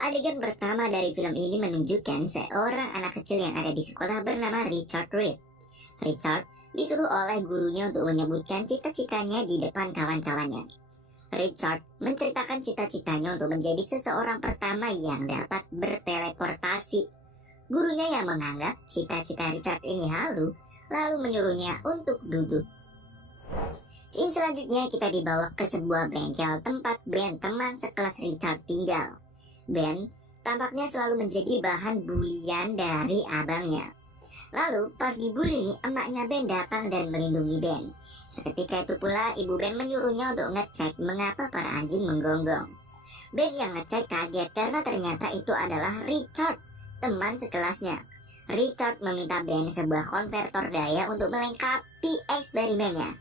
Adegan pertama dari film ini menunjukkan seorang anak kecil yang ada di sekolah bernama Richard Reed. Richard disuruh oleh gurunya untuk menyebutkan cita-citanya di depan kawan-kawannya. Richard menceritakan cita-citanya untuk menjadi seseorang pertama yang dapat berteleportasi. Gurunya yang menganggap cita-cita Richard ini halu, lalu menyuruhnya untuk duduk. Scene selanjutnya kita dibawa ke sebuah bengkel tempat Ben, teman sekelas Richard, tinggal. Ben tampaknya selalu menjadi bahan bulian dari abangnya. Lalu pas dibully nih, emaknya Ben datang dan melindungi Ben. Seketika itu pula ibu Ben menyuruhnya untuk ngecek mengapa para anjing menggonggong. Ben yang ngecek kaget karena ternyata itu adalah Richard, teman sekelasnya. Richard meminta Ben sebuah konvertor daya untuk melengkapi eksperimennya.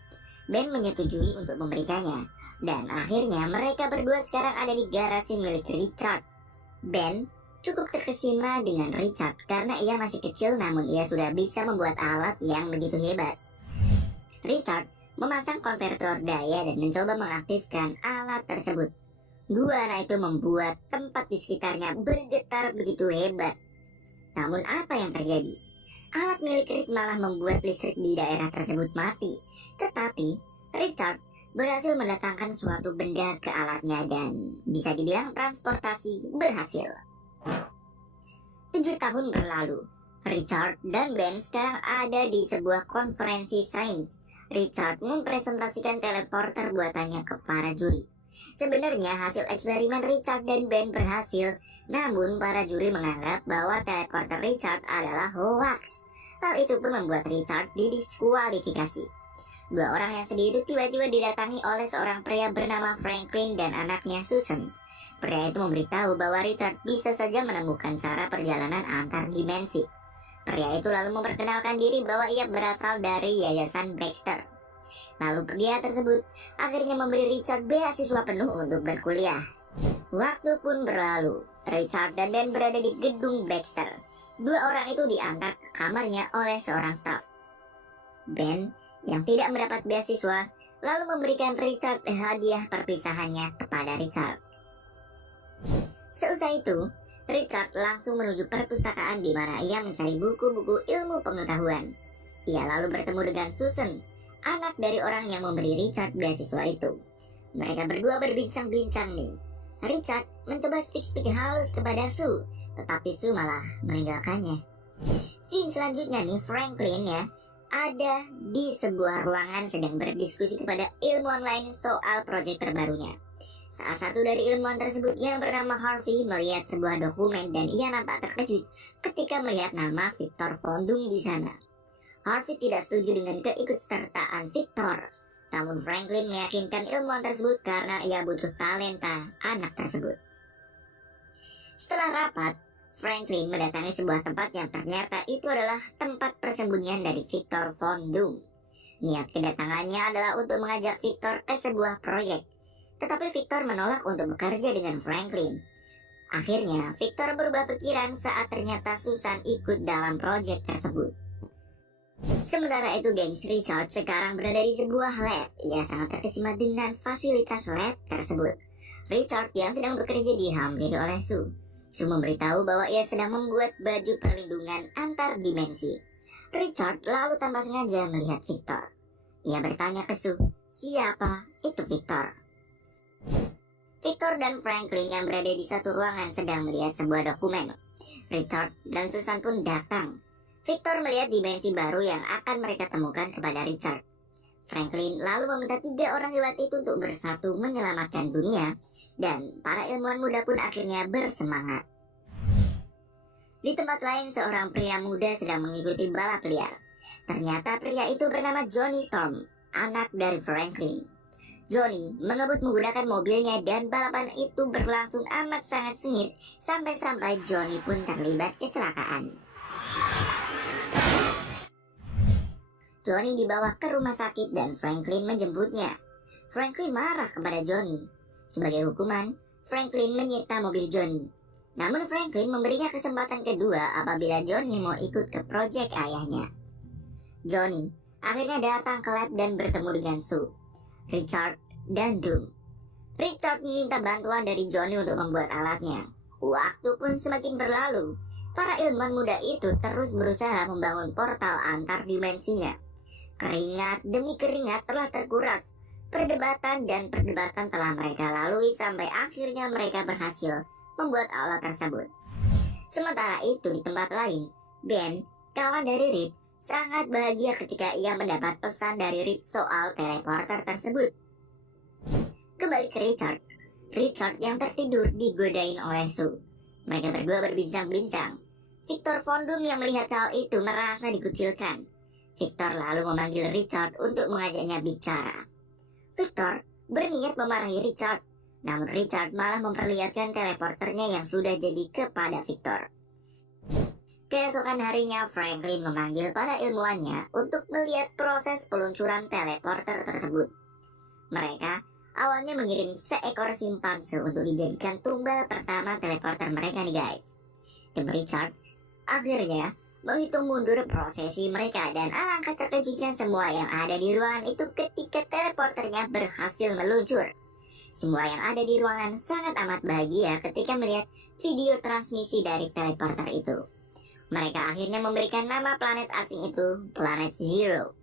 Ben menyetujui untuk memberikannya, dan akhirnya mereka berdua sekarang ada di garasi milik Richard. Ben cukup terkesima dengan Richard karena ia masih kecil namun ia sudah bisa membuat alat yang begitu hebat. Richard memasang konvertor daya dan mencoba mengaktifkan alat tersebut. Dua anak itu membuat tempat di sekitarnya bergetar begitu hebat. Namun apa yang terjadi? Alat milik Rick malah membuat listrik di daerah tersebut mati. Tetapi Richard berhasil mendatangkan suatu benda ke alatnya dan bisa dibilang transportasi berhasil. 7 tahun berlalu, Richard dan Ben sekarang ada di sebuah konferensi sains. Richard mempresentasikan teleporter buatannya ke para juri. Sebenarnya hasil eksperimen Richard dan Ben berhasil, namun para juri menganggap bahwa teleporter Richard adalah hoax. Hal itu pun membuat Richard didiskualifikasi. Dua orang yang sedih itu tiba-tiba didatangi oleh seorang pria bernama Franklin dan anaknya Susan. Pria itu memberitahu bahwa Richard bisa saja menemukan cara perjalanan antar dimensi. Pria itu lalu memperkenalkan diri bahwa ia berasal dari Yayasan Baxter. Lalu pria tersebut akhirnya memberi Richard beasiswa penuh untuk berkuliah. Waktu pun berlalu, Richard dan Ben berada di gedung Baxter. Dua orang itu diantar ke kamarnya oleh seorang staf. Ben yang tidak mendapat beasiswa lalu memberikan Richard hadiah perpisahannya kepada Richard. Seusai itu, Richard langsung menuju perpustakaan di mana ia mencari buku-buku ilmu pengetahuan. Ia lalu bertemu dengan Susan, anak dari orang yang memberi Richard beasiswa itu. Mereka berdua berbincang-bincang nih. Richard mencoba speak halus kepada Sue, tetapi Sue malah meninggalkannya. Scene selanjutnya nih, Franklin ya ada di sebuah ruangan sedang berdiskusi kepada ilmuwan lain soal proyek terbarunya. Salah satu dari ilmuwan tersebut yang bernama Harvey melihat sebuah dokumen dan ia nampak terkejut ketika melihat nama Victor Von Doom di sana. Harvey tidak setuju dengan keikutsertaan Victor, namun Franklin meyakinkan ilmuwan tersebut karena ia butuh talenta anak tersebut. Setelah rapat, Franklin mendatangi sebuah tempat yang ternyata itu adalah tempat persembunyian dari Victor Von Doom. Niat kedatangannya adalah untuk mengajak Victor ke sebuah proyek, tetapi Victor menolak untuk bekerja dengan Franklin. Akhirnya, Victor berubah pikiran saat ternyata Susan ikut dalam proyek tersebut. Sementara itu, gengs Richard sekarang berada di sebuah lab. Ia sangat terkesima dengan fasilitas lab tersebut. Richard yang sedang bekerja dihampiri oleh Sue. Sue memberitahu bahwa ia sedang membuat baju perlindungan antar dimensi. Richard lalu tanpa sengaja melihat Victor. Ia bertanya ke Sue, siapa itu Victor? Victor dan Franklin yang berada di satu ruangan sedang melihat sebuah dokumen. Richard dan Susan pun datang. Victor melihat dimensi baru yang akan mereka temukan kepada Richard. Franklin lalu meminta 3 orang hebat itu untuk bersatu menyelamatkan dunia, dan para ilmuwan muda pun akhirnya bersemangat. Di tempat lain, seorang pria muda sedang mengikuti balap liar. Ternyata pria itu bernama Johnny Storm, anak dari Franklin. Johnny mengebut menggunakan mobilnya dan balapan itu berlangsung amat sangat sengit sampai-sampai Johnny pun terlibat kecelakaan. Johnny dibawa ke rumah sakit dan Franklin menjemputnya. Franklin marah kepada Johnny. Sebagai hukuman, Franklin menyita mobil Johnny. Namun Franklin memberinya kesempatan kedua apabila Johnny mau ikut ke proyek ayahnya. Johnny akhirnya datang ke lab dan bertemu dengan Sue, Richard, dan Doom. Richard meminta bantuan dari Johnny untuk membuat alatnya. Waktu pun semakin berlalu. Para ilmuwan muda itu terus berusaha membangun portal antar dimensinya. Keringat demi keringat telah terkuras. Perdebatan dan perdebatan telah mereka lalui sampai akhirnya mereka berhasil membuat alat tersebut. Sementara itu di tempat lain, Ben, kawan dari Reed, sangat bahagia ketika ia mendapat pesan dari Reed soal teleporter tersebut. Kembali ke Richard. Richard yang tertidur digodain oleh Sue. Mereka berdua berbincang-bincang. Victor Von Doom yang melihat hal itu merasa dikucilkan. Victor lalu memanggil Richard untuk mengajaknya bicara. Victor berniat memarahi Richard, namun Richard malah memperlihatkan teleporternya yang sudah jadi kepada Victor. Keesokan harinya, Franklin memanggil para ilmuwannya untuk melihat proses peluncuran teleporter tersebut. Mereka awalnya mengirim seekor simpanse untuk dijadikan tumbal pertama teleporter mereka nih guys. Tim Richard akhirnya menghitung mundur prosesi mereka dan alangkah terkejutnya semua yang ada di ruangan itu ketika teleporternya berhasil meluncur. Semua yang ada di ruangan sangat amat bahagia ketika melihat video transmisi dari teleporter itu. Mereka akhirnya memberikan nama planet asing itu Planet Zero.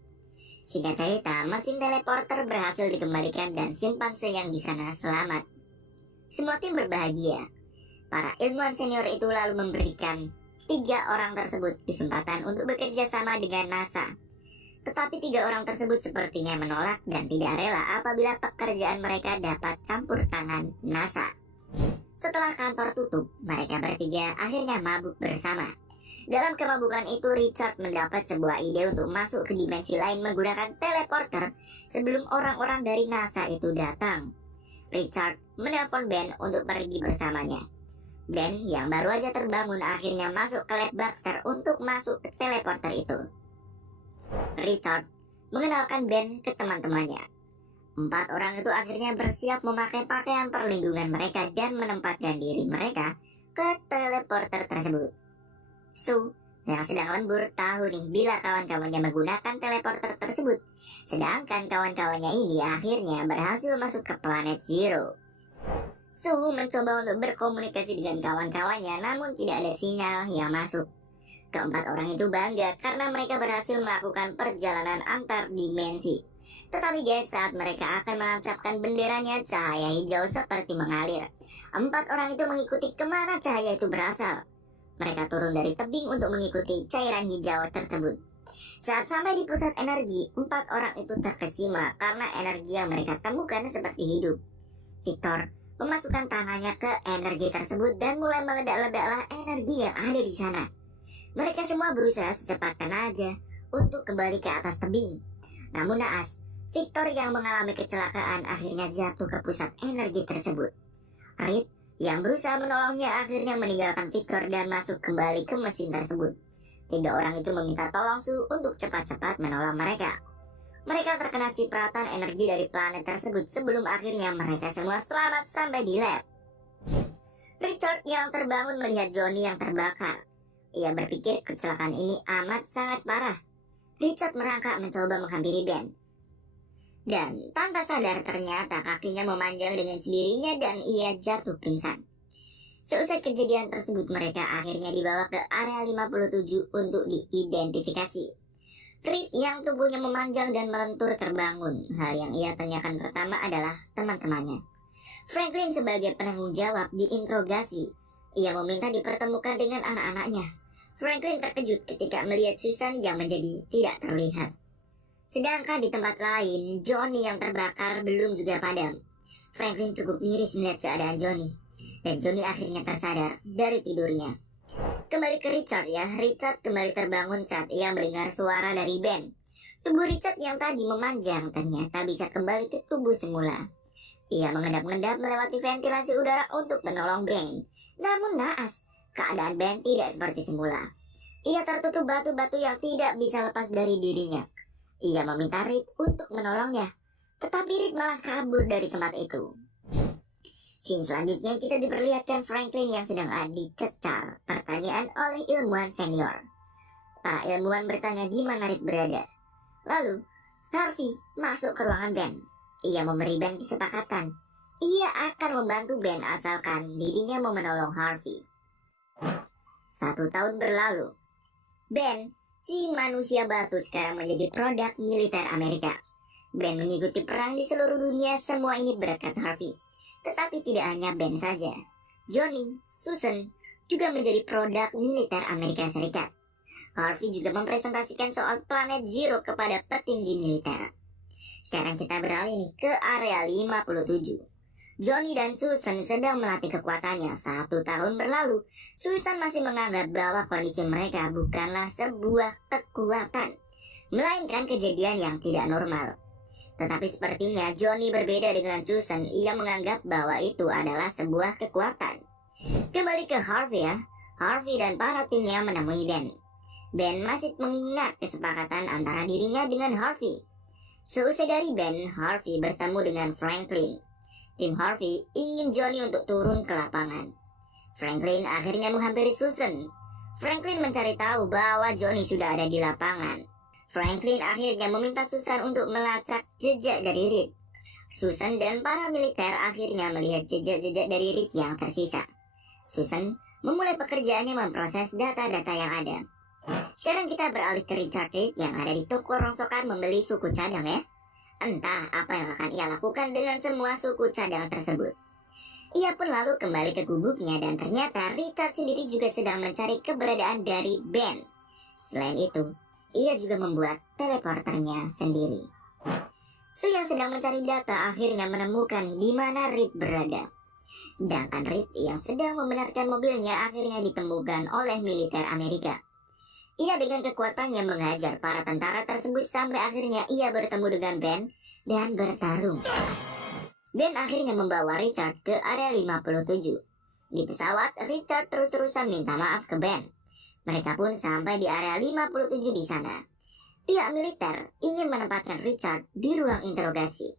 Singkat cerita, mesin teleporter berhasil dikembalikan dan simpanse yang di sana selamat. Semua tim berbahagia. Para ilmuwan senior itu lalu memberikan 3 orang tersebut kesempatan untuk bekerja sama dengan NASA. Tetapi 3 orang tersebut sepertinya menolak dan tidak rela apabila pekerjaan mereka dapat campur tangan NASA. Setelah kantor tutup, mereka bertiga akhirnya mabuk bersama. Dalam kemabukan itu, Richard mendapat sebuah ide untuk masuk ke dimensi lain menggunakan teleporter sebelum orang-orang dari NASA itu datang. Richard menelpon Ben untuk pergi bersamanya. Ben yang baru aja terbangun akhirnya masuk ke lab Baxter untuk masuk ke teleporter itu. Richard mengenalkan Ben ke teman-temannya. 4 orang itu akhirnya bersiap memakai pakaian perlindungan mereka dan menempatkan diri mereka ke teleporter tersebut. Sue yang sedang lembur tahu nih bila kawan-kawannya menggunakan teleporter tersebut, sedangkan kawan-kawannya ini akhirnya berhasil masuk ke planet Zero. Sue mencoba untuk berkomunikasi dengan kawan-kawannya, namun tidak ada sinyal yang masuk. Keempat orang itu bangga karena mereka berhasil melakukan perjalanan antar dimensi. Tetapi guys, saat mereka akan menancapkan benderanya, cahaya hijau seperti mengalir. 4 orang itu mengikuti kemana cahaya itu berasal. Mereka turun dari tebing untuk mengikuti cairan hijau tersebut. Saat sampai di pusat energi, 4 orang itu terkesima karena energi yang mereka temukan seperti hidup. Victor memasukkan tangannya ke energi tersebut dan mulai meledak-ledaklah energi yang ada di sana. Mereka semua berusaha secepat tenaga untuk kembali ke atas tebing. Namun naas, Victor yang mengalami kecelakaan akhirnya jatuh ke pusat energi tersebut. Reed yang berusaha menolongnya akhirnya meninggalkan Victor dan masuk kembali ke mesin tersebut. 3 orang itu meminta tolong Sue untuk cepat-cepat menolong mereka. Mereka terkena cipratan energi dari planet tersebut sebelum akhirnya mereka semua selamat sampai di lab. Richard yang terbangun melihat Johnny yang terbakar. Ia berpikir kecelakaan ini amat sangat parah. Richard merangkak mencoba menghampiri Ben. Dan tanpa sadar ternyata kakinya memanjang dengan sendirinya dan ia jatuh pingsan. Seusai kejadian tersebut mereka akhirnya dibawa ke area 57 untuk diidentifikasi. Reed yang tubuhnya memanjang dan melentur terbangun. Hal yang ia tanyakan pertama adalah teman-temannya. Franklin sebagai penanggung jawab diinterogasi. Ia meminta dipertemukan dengan anak-anaknya. Franklin terkejut ketika melihat Susan yang menjadi tidak terlihat. Sedangkan di tempat lain, Johnny yang terbakar belum juga padam. Franklin cukup miris melihat keadaan Johnny. Dan Johnny akhirnya tersadar dari tidurnya. Kembali ke Richard ya, Richard kembali terbangun saat ia mendengar suara dari Ben. Tubuh Richard yang tadi memanjang ternyata bisa kembali ke tubuh semula. Ia mengendap-endap melewati ventilasi udara untuk menolong Ben. Namun naas, keadaan Ben tidak seperti semula. Ia tertutup batu-batu yang tidak bisa lepas dari dirinya. Ia meminta Reed untuk menolongnya, tetapi Reed malah kabur dari tempat itu. Scene selanjutnya kita diperlihatkan Franklin yang sedang dicecar pertanyaan oleh ilmuwan senior. Para ilmuwan bertanya di mana Reed berada. Lalu, Harvey masuk ke ruangan Ben. Ia memberi Ben kesepakatan. Ia akan membantu Ben asalkan dirinya mau menolong Harvey. 1 tahun berlalu. Ben, si manusia batu, sekarang menjadi produk militer Amerika. Ben mengikuti perang di seluruh dunia, semua ini berkat Harvey. Tetapi tidak hanya Ben saja. Johnny, Susan, juga menjadi produk militer Amerika Serikat. Harvey juga mempresentasikan soal planet Zero kepada petinggi militer. Sekarang kita beralih nih ke area 57. Johnny dan Susan sedang melatih kekuatannya. 1 tahun berlalu. Susan masih menganggap bahwa kondisi mereka bukanlah sebuah kekuatan, melainkan kejadian yang tidak normal. Tetapi sepertinya Johnny berbeda dengan Susan. Ia menganggap bahwa itu adalah sebuah kekuatan. Kembali ke Harvey ya. Harvey dan para timnya menemui Ben. Ben masih mengingat kesepakatan antara dirinya dengan Harvey. Seusai dari Ben, Harvey bertemu dengan Franklin. Tim Harvey ingin Johnny untuk turun ke lapangan. Franklin akhirnya menghampiri Susan. Franklin mencari tahu bahwa Johnny sudah ada di lapangan. Franklin akhirnya meminta Susan untuk melacak jejak dari Reed. Susan dan para militer akhirnya melihat jejak-jejak dari Reed yang tersisa. Susan memulai pekerjaannya memproses data-data yang ada. Sekarang kita beralih ke Richard Reed yang ada di toko rongsokan membeli suku cadang ya. Entah apa yang akan ia lakukan dengan semua suku cadang tersebut. Ia pun lalu kembali ke gubuknya dan ternyata Richard sendiri juga sedang mencari keberadaan dari Ben. Selain itu, ia juga membuat teleporternya sendiri. Sue yang sedang mencari data akhirnya menemukan di mana Reed berada. Sedangkan Reed yang sedang membenarkan mobilnya akhirnya ditemukan oleh militer Amerika. Ia dengan kekuatannya mengajar para tentara tersebut sampai akhirnya ia bertemu dengan Ben dan bertarung. Ben akhirnya membawa Richard ke area 57. Di pesawat, Richard terus-terusan minta maaf ke Ben. Mereka pun sampai di area 57 di sana. Pihak militer ingin menempatkan Richard di ruang interogasi.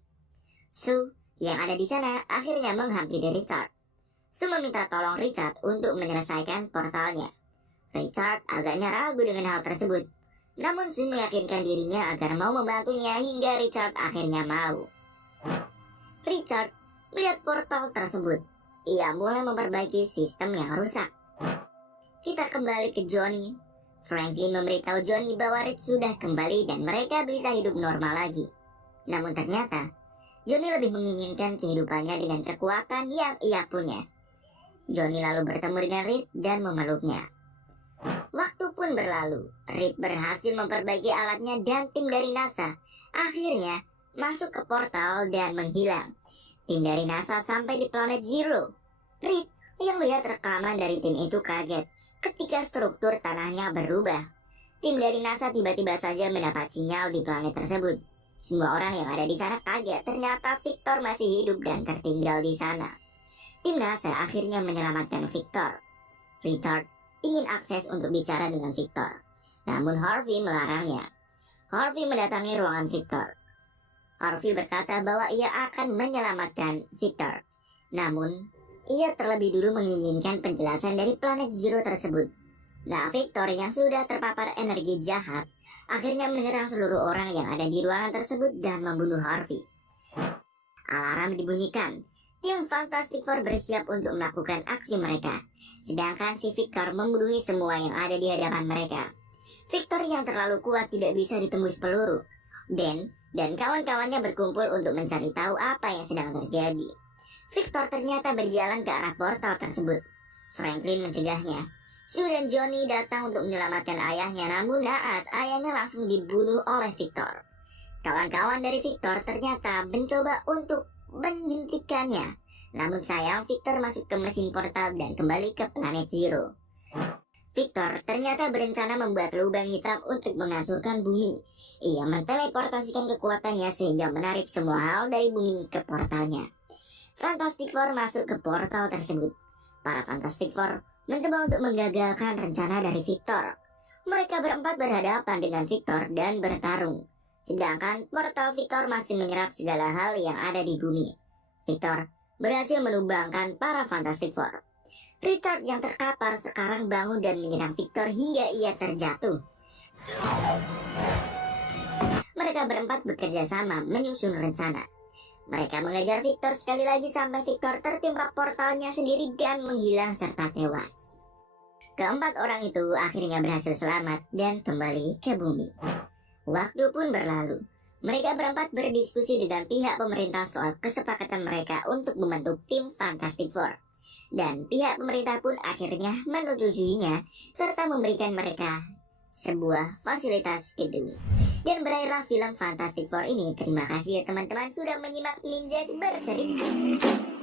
Sue yang ada di sana akhirnya menghampiri Richard. Sue meminta tolong Richard untuk menyelesaikan portalnya. Richard agaknya ragu dengan hal tersebut. Namun Sue meyakinkan dirinya agar mau membantunya hingga Richard akhirnya mau. Richard melihat portal tersebut. Ia mulai memperbaiki sistem yang rusak. Kita kembali ke Johnny. Franklin memberitahu Johnny bahwa Reed sudah kembali dan mereka bisa hidup normal lagi. Namun ternyata Johnny lebih menginginkan kehidupannya dengan kekuatan yang ia punya. Johnny lalu bertemu dengan Reed dan memeluknya. Waktu pun berlalu. Reed berhasil memperbaiki alatnya dan tim dari NASA akhirnya masuk ke portal dan menghilang. Tim dari NASA sampai di planet Zero. Reed yang melihat rekaman dari tim itu kaget ketika struktur tanahnya berubah. Tim dari NASA tiba-tiba saja mendapat sinyal di planet tersebut. Semua orang yang ada di sana kaget, ternyata Victor masih hidup dan tertinggal di sana. Tim NASA akhirnya menyelamatkan Victor. Richard ingin akses untuk bicara dengan Victor, namun Harvey melarangnya. Harvey mendatangi ruangan Victor. Harvey berkata bahwa ia akan menyelamatkan Victor, namun ia terlebih dulu menginginkan penjelasan dari planet Zero tersebut. Nah, Victor yang sudah terpapar energi jahat akhirnya menyerang seluruh orang yang ada di ruangan tersebut dan membunuh Harvey. Alarm dibunyikan. Tim Fantastic Four bersiap untuk melakukan aksi mereka. Sedangkan si Victor membunuhi semua yang ada di hadapan mereka. Victor yang terlalu kuat tidak bisa ditembus peluru. Ben dan kawan-kawannya berkumpul untuk mencari tahu apa yang sedang terjadi. Victor ternyata berjalan ke arah portal tersebut. Franklin mencegahnya. Sue dan Johnny datang untuk menyelamatkan ayahnya, namun naas ayahnya langsung dibunuh oleh Victor. Kawan-kawan dari Victor ternyata mencoba untuk menghentikannya. Namun sayang, Victor masuk ke mesin portal dan kembali ke planet Zero. Victor ternyata berencana membuat lubang hitam untuk menghancurkan bumi. Ia menteleportasikan kekuatannya sehingga menarik semua hal dari bumi ke portalnya. Fantastic Four masuk ke portal tersebut. Para Fantastic Four mencoba untuk menggagalkan rencana dari Victor. Mereka berempat berhadapan dengan Victor dan bertarung. Sedangkan portal Victor masih menyerap segala hal yang ada di bumi. Victor berhasil menumbangkan para Fantastic Four. Richard yang terkapar sekarang bangun dan menyerang Victor hingga ia terjatuh. Mereka berempat bekerja sama menyusun rencana. Mereka mengejar Victor sekali lagi sampai Victor tertimpa portalnya sendiri dan menghilang serta tewas. Keempat orang itu akhirnya berhasil selamat dan kembali ke bumi. Waktu pun berlalu. Mereka berempat berdiskusi dengan pihak pemerintah soal kesepakatan mereka untuk membentuk tim Fantastic Four. Dan pihak pemerintah pun akhirnya menyetujuinya serta memberikan mereka sebuah fasilitas gedung. Dan berakhirlah film Fantastic Four ini. Terima kasih ya teman-teman sudah menyimak Ninja bercerita.